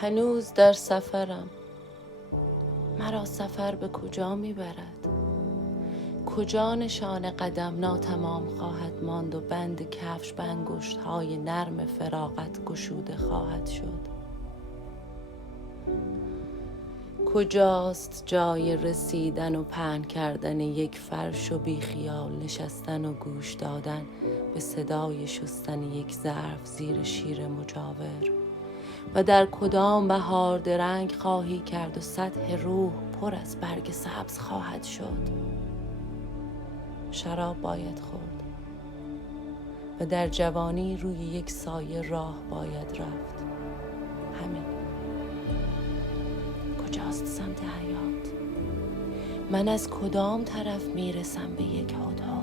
هنوز در سفرم. مرا سفر به کجا میبرد؟ کجا نشان قدم ناتمام خواهد ماند و بند کفش به انگشت‌های نرم فراغت گشوده خواهد شد؟ کجاست جای رسیدن و پهن کردن یک فرش و بی خیال نشستن و گوش دادن به صدای شستن یک ظرف زیر شیر مجاور؟ و در کدام بهار درنگ خواهی کرد و سطح روح پر از برگ سبز خواهد شد؟ شراب باید خورد و در جوانی روی یک سایه راه باید رفت. همین. کجاست سمت حیات؟ من از کدام طرف میرسم به یک هدهد؟